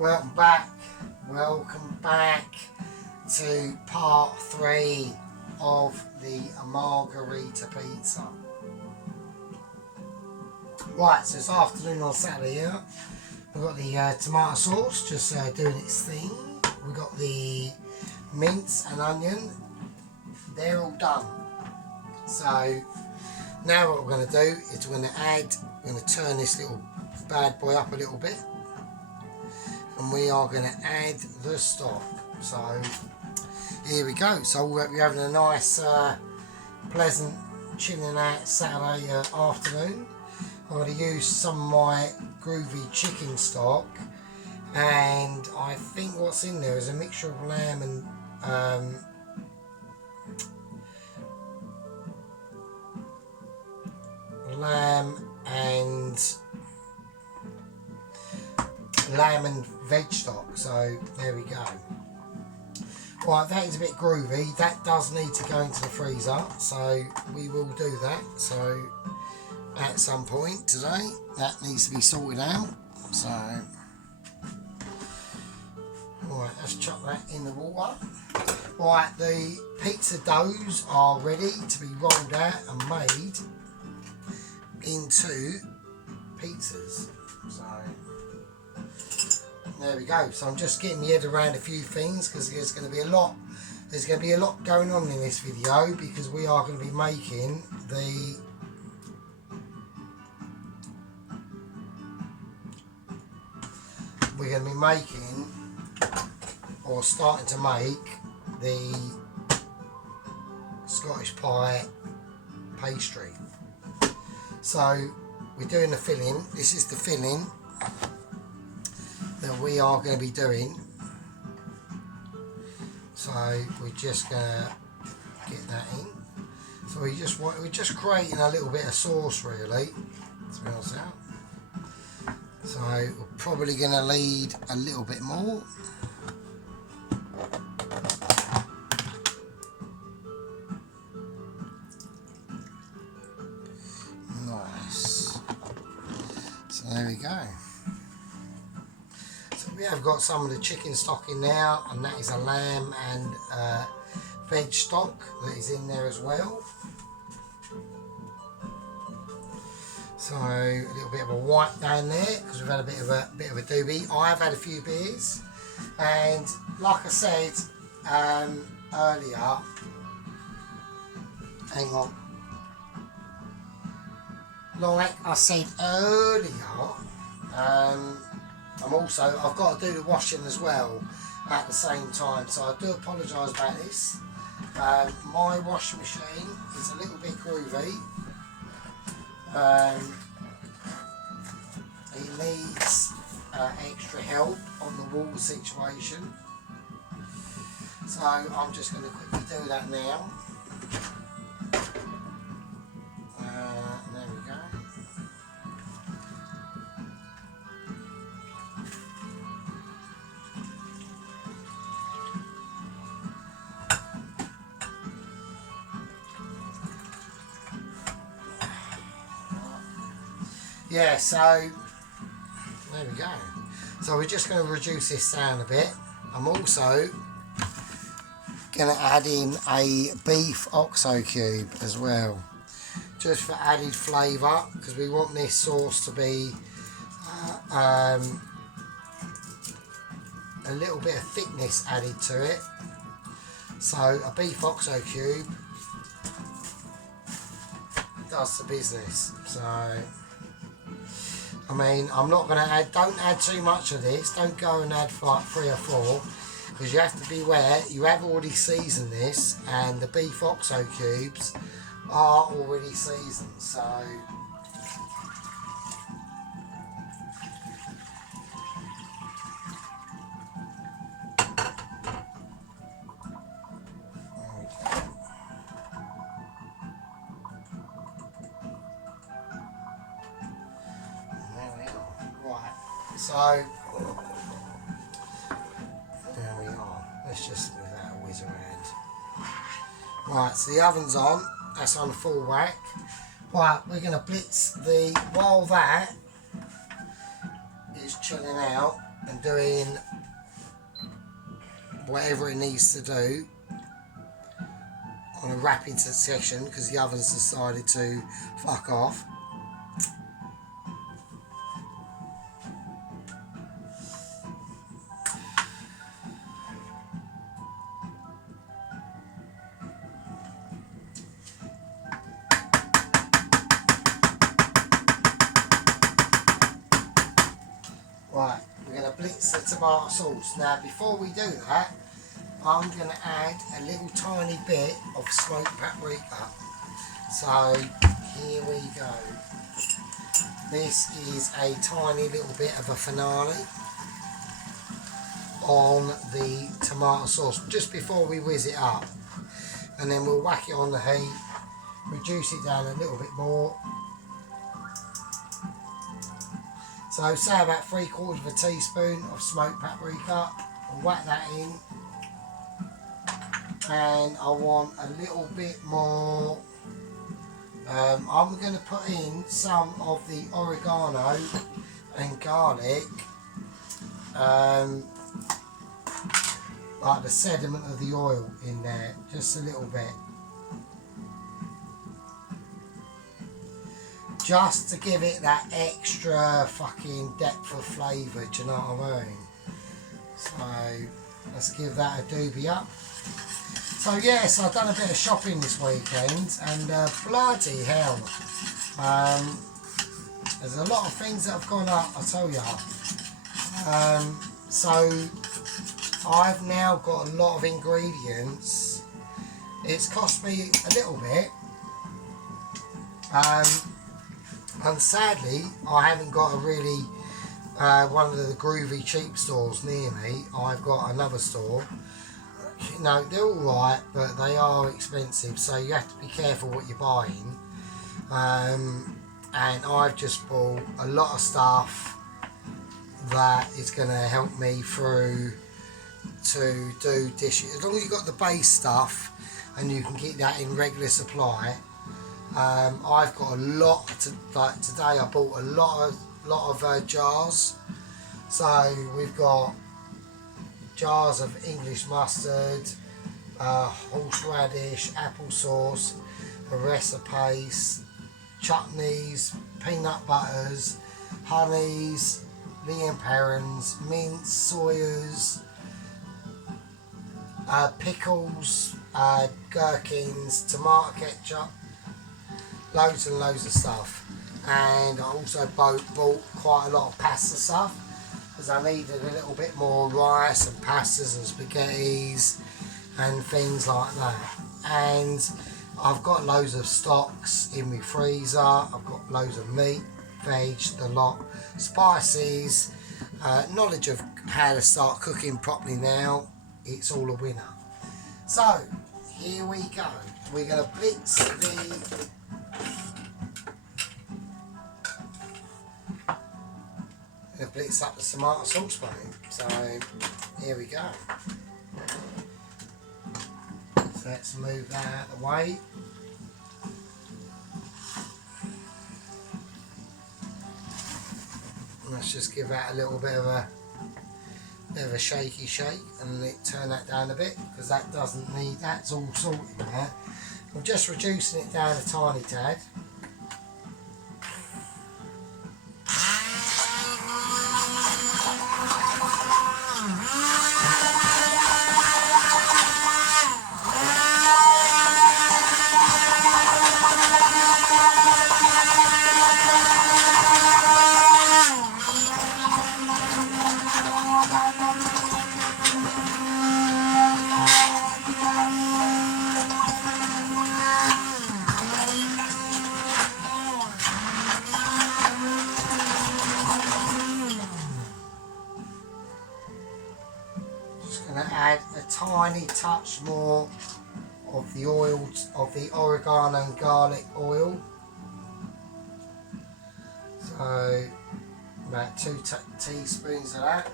Welcome back to part 3 of the margarita pizza. Right, so it's afternoon on Saturday here. We've got the tomato sauce just doing its thing. We've got the mince and onion. They're all done. So now what we're going to do is we're going to turn this little bad boy up a little bit. And we are going to add the stock. So here we go. So we're having a nice pleasant chilling out Saturday afternoon. I'm going to use some of my groovy chicken stock, and I think what's in there is a mixture of lamb and veg stock. So there we go. Right, that is a bit groovy. That does need to go into the freezer, so we will do that. So at some point today, that needs to be sorted out. So right, let's chuck that in the water. Right, the pizza doughs are ready to be rolled out and made into pizzas. So there we go. So I'm just getting my head around a few things because there's going to be a lot going on in this video, because we are going to be making or starting to make the Scottish pie pastry. So we're doing the filling. This is the filling that we are going to be doing. So we're just going to get that in. So we're just creating a little bit of sauce, really. Smells out. So we're probably going to need a little bit more. Nice. So there we go. So we have got some of the chicken stock in there, and that is a lamb and veg stock that is in there as well. So a little bit of a white down there because we've had a bit of a doobie. I have had a few beers, and like I said earlier, hang on. Like I said earlier, I've got to do the washing as well at the same time. So I do apologise about this. My washing machine is a little bit groovy. It needs extra help on the wall situation, so I'm just going to quickly do that now. There we go. Yeah, so there we go. So we're just going to reduce this down a bit. I'm also going to add in a beef oxo cube as well, just for added flavour, because we want this sauce to be a little bit of thickness added to it. So a beef oxo cube does the business. So I mean, I'm not going to don't add too much of this. Don't go and add like 3 or 4, because you have to beware. You have already seasoned this, and the beef oxo cubes are already seasoned. So So there we are. Let's just move that whiz around. Right, so the oven's on. That's on full whack. Right, we're going to blitz while that is chilling out, and doing whatever it needs to do on a rapid succession because the oven's decided to fuck off. Right, we're going to blitz the tomato sauce. Now before we do that, I'm going to add a little tiny bit of smoked paprika. So here we go. This is a tiny little bit of a finale on the tomato sauce just before we whiz it up. And then we'll whack it on the heat, reduce it down a little bit more. So say about 3/4 teaspoon of smoked paprika. I'll whack that in. And I want a little bit more. I'm going to put in some of the oregano and garlic, like the sediment of the oil in there, just a little bit. Just to give it that extra fucking depth of flavour, do you know what I mean? So let's give that a doobie up. So yes, I've done a bit of shopping this weekend and bloody hell, there's a lot of things that have gone up, I tell you. So I've now got a lot of ingredients. It's cost me a little bit. And sadly, I haven't got a really one of the groovy cheap stores near me. I've got another store. You know, they're alright, but they are expensive, so you have to be careful what you're buying. And I've just bought a lot of stuff that is going to help me through to do dishes. As long as you've got the base stuff and you can get that in regular supply. I've got a lot like today I bought a lot of jars. So we've got jars of English mustard, horseradish, applesauce, harissa paste, chutneys, peanut butters, honeys, Lea & Perrins, mince, soyas, pickles, gherkins, tomato ketchup, loads and loads of stuff. And I also bought quite a lot of pasta stuff because I needed a little bit more rice and pastas and spaghettis and things like that. And I've got loads of stocks in my freezer. I've got loads of meat, veg, the lot, spices, knowledge of how to start cooking properly now. It's all a winner. So here we go. We're going to blitz up the tomato sauce, mate. So here we go. So let's move that out of the way. Let's just give that a little bit of a shaky shake and turn that down a bit because that doesn't need, that's all salted there. I'm just reducing it down a tiny tad. Add a tiny touch more of the oil, of the oregano and garlic oil. So about 2 teaspoons of that.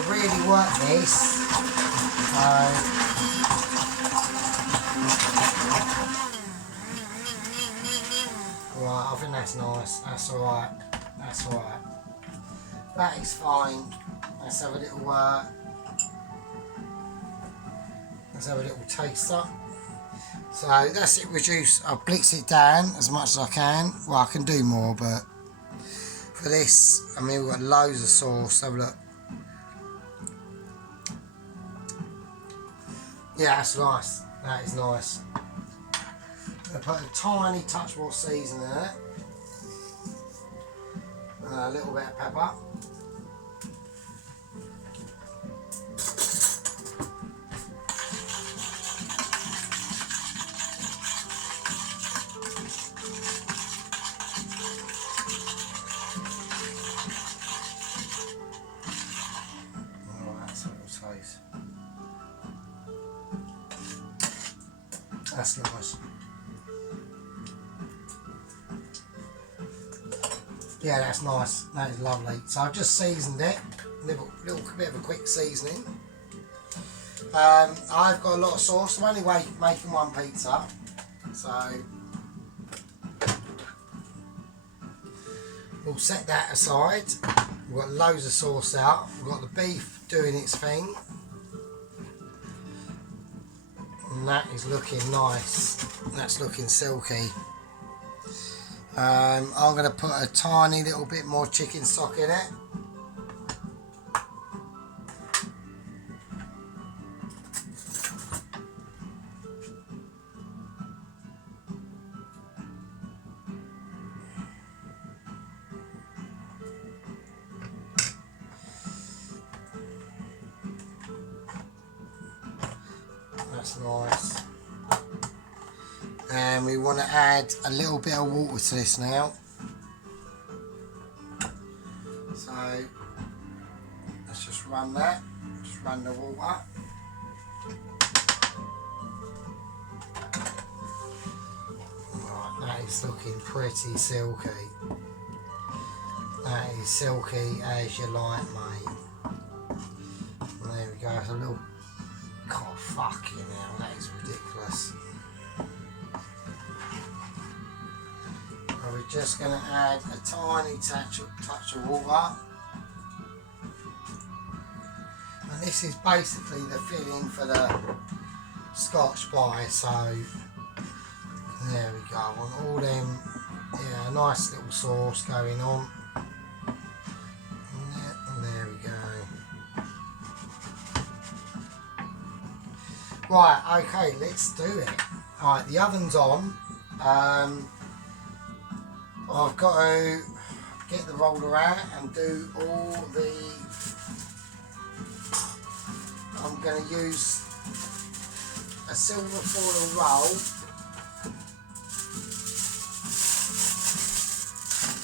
to really work this. Right, I think that's nice. That's alright. That's alright. That is fine. Let's have a little taster. So that's it reduced. I'll blitz it down as much as I can. Well, I can do more, but for this, I mean, we've got loads of sauce. Have a look. Yeah, that's nice. That is nice. I'm going to put a tiny touch more seasoning in it. And a little bit of pepper. That's nice. Yeah, that's nice. That is lovely. So I've just seasoned it. Little bit of a quick seasoning. I've got a lot of sauce. I'm only making one pizza. So we'll set that aside. We've got loads of sauce out. We've got the beef doing its thing. And that is looking nice. That's looking silky. I'm going to put a tiny little bit more chicken stock in it. That's nice. And we want to add a little bit of water to this now. So let's just run that. Just run the water. Right, that is looking pretty silky. That is silky as you like, mate. And there we go. It's a little. God, fuck you now, that is ridiculous. And we're just going to add a tiny touch of water. And this is basically the filling for the Scotch pie, so there we go. And all them, yeah, a nice little sauce going on. And there we go. Right, okay, let's do it. Alright, the oven's on. I've got to get the roller out and do all the... I'm going to use a silver foil roll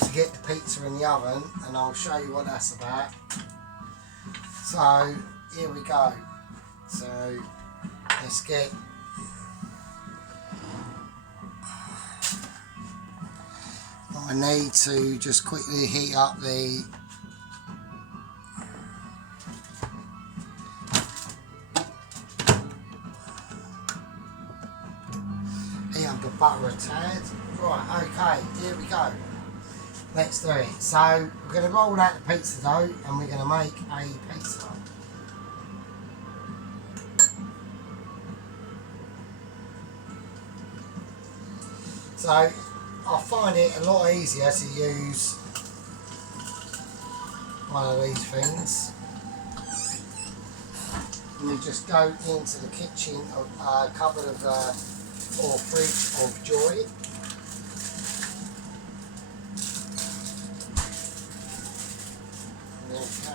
to get the pizza in the oven, and I'll show you what that's about. So, here we go. So, let's get I need to just quickly heat up the butter a tad. Right, okay, here we go. Let's do it. So we're going to roll out the pizza dough and we're going to make a pizza. So I find it a lot easier to use one of these things. And you just go into the kitchen cupboard of or fridge of Joy. And there we go.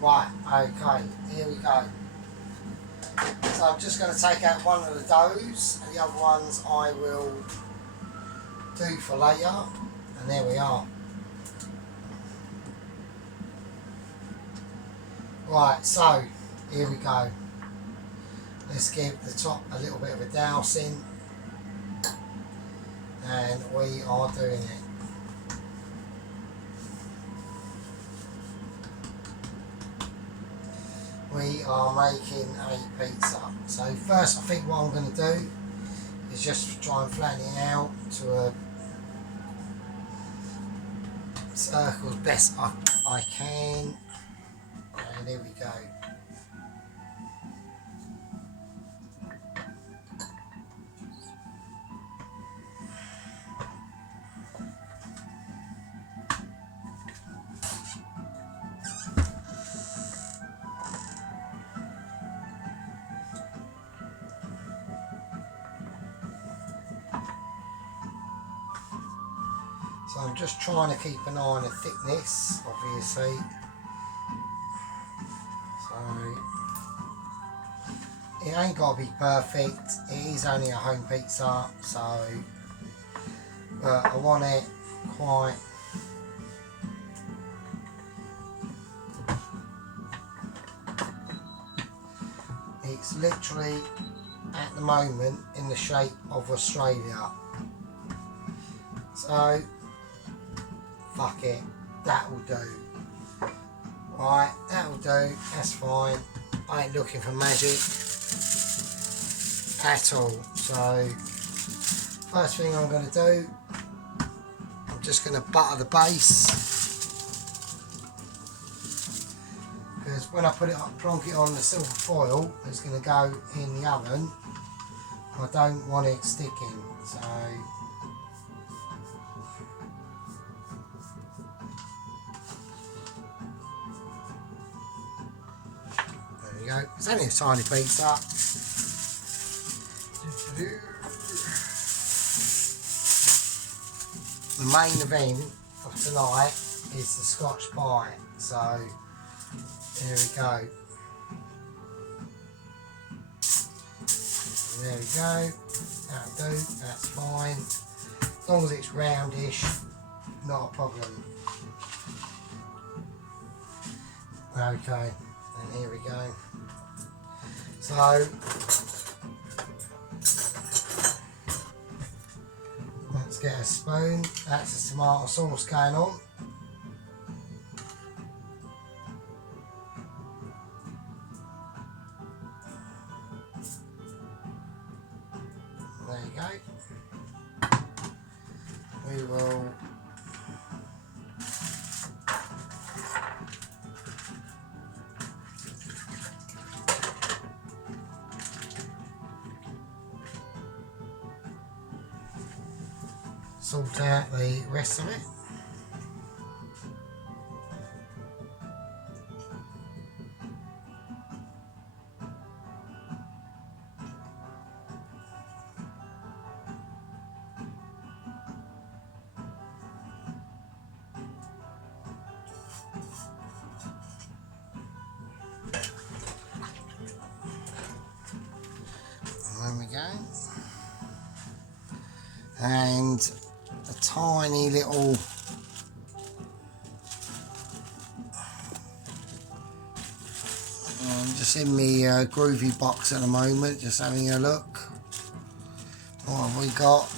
Right, okay, here we go. So I'm just going to take out one of the doughs, and the other ones I will do for later. And there we are. Right, so here we go. Let's give the top a little bit of a dousing, and we are doing it. we are making a pizza. So first I think what I'm going to do is just try and flatten it out to a circle as best I can. And there we go. So I'm just trying to keep an eye on the thickness, obviously. So it ain't got to be perfect. It is only a home pizza, so but I want it quite. It's literally at the moment in the shape of Australia. So fuck it, that will do. Right, that will do, that's fine. I ain't looking for magic at all. So first thing I'm going to do, I'm just going to butter the base, because when I put it up, plonk it on the silver foil, it's going to go in the oven. I don't want it sticking, so there we go. It's only a tiny pizza. The main event of tonight is the Scotch pie, so there we go. There we go, that'll do, that's fine. As long as it's roundish, not a problem. Okay, and here we go. So, let's get a spoon. That's the tomato sauce going on. There you go. We will sort out the rest of it. There we go. And a tiny little I'm just in my groovy box at the moment, just having a look. What have we got?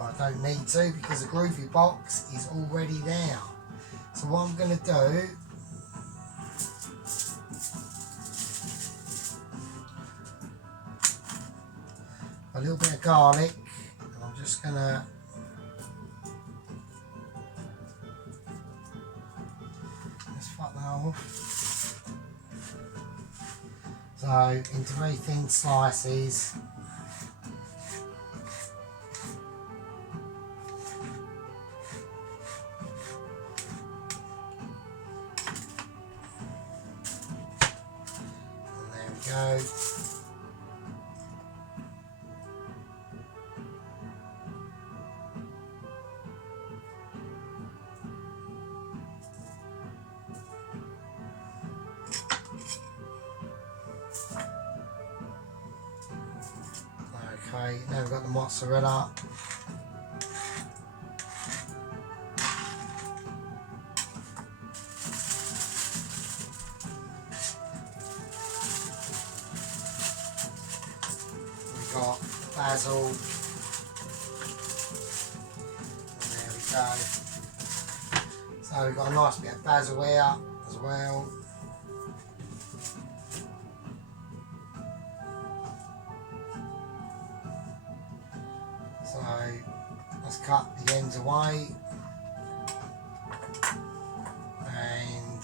I don't need to, because the groovy box is already there. So what I'm going to do, a little bit of garlic, and I'm just going to just fuck that off. So into very thin slices. Go. Okay, now we've got the mozzarella. We've got basil. And there we go. So we've got a nice bit of basil here as well. So let's cut the ends away and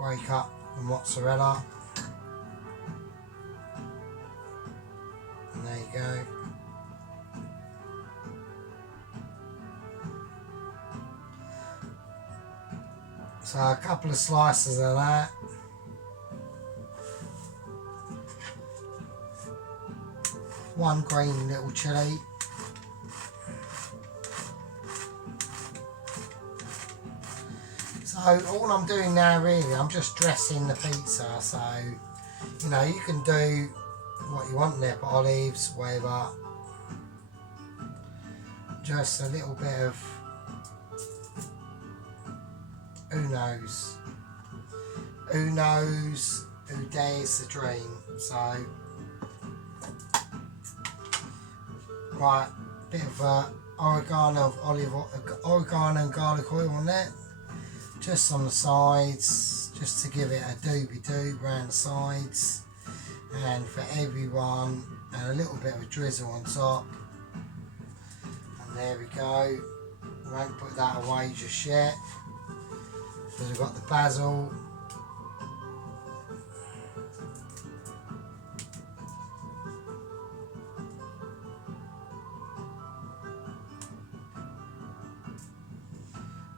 break up the mozzarella. And there you go. So a couple of slices of that. One green little chilli. So all I'm doing now really, I'm just dressing the pizza. So, you know, you can do what you want there, but olives, whatever. Just a little bit of, who knows, who dares to dream. So, right, bit of oregano and garlic oil on that, just on the sides, just to give it a doobie-doo around the sides, and for everyone, and a little bit of a drizzle on top. And there we go. We won't put that away just yet, because we've got the basil.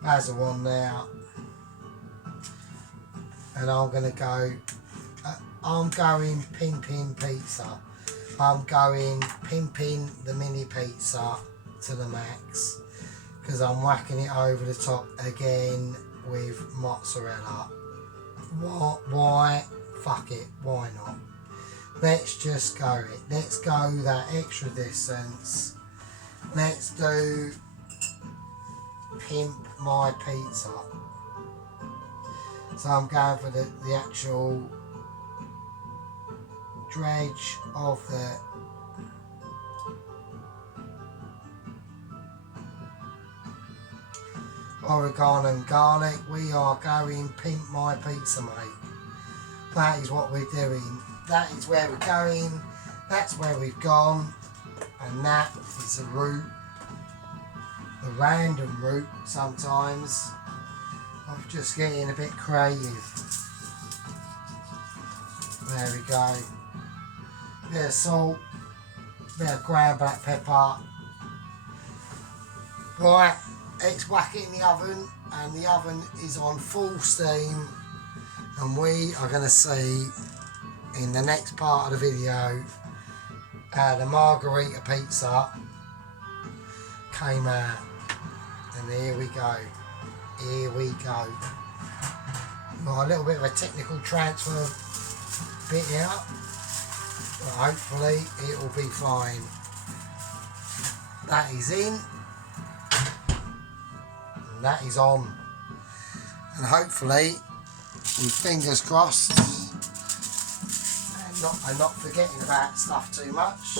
Basil on there, and I'm going to go, I'm going pimping pizza. I'm going pimping the mini pizza to the max, because I'm whacking it over the top again with mozzarella. What? Why? Fuck it, why not? Let's just go it. Let's go that extra distance. Let's do pimp my pizza. So I'm going for the actual dredge of the oregano and garlic. We are going pimp my pizza, mate. That is what we're doing. That is where we're going. That's where we've gone. And that is the route, the random route sometimes, of just getting a bit creative. There we go. Bit of salt, bit of ground black pepper. Right, it's whack it in the oven, and the oven is on full steam, and we are going to see in the next part of the video how the margarita pizza came out. And here we go. Here we go. Got a little bit of a technical transfer bit here, but hopefully it will be fine. That is in, and that is on, and hopefully, with fingers crossed, and not forgetting about stuff too much,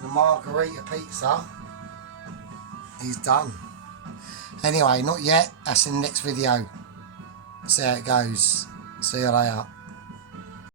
the margarita pizza is done. Anyway, not yet. That's in the next video. See how it goes. See you later.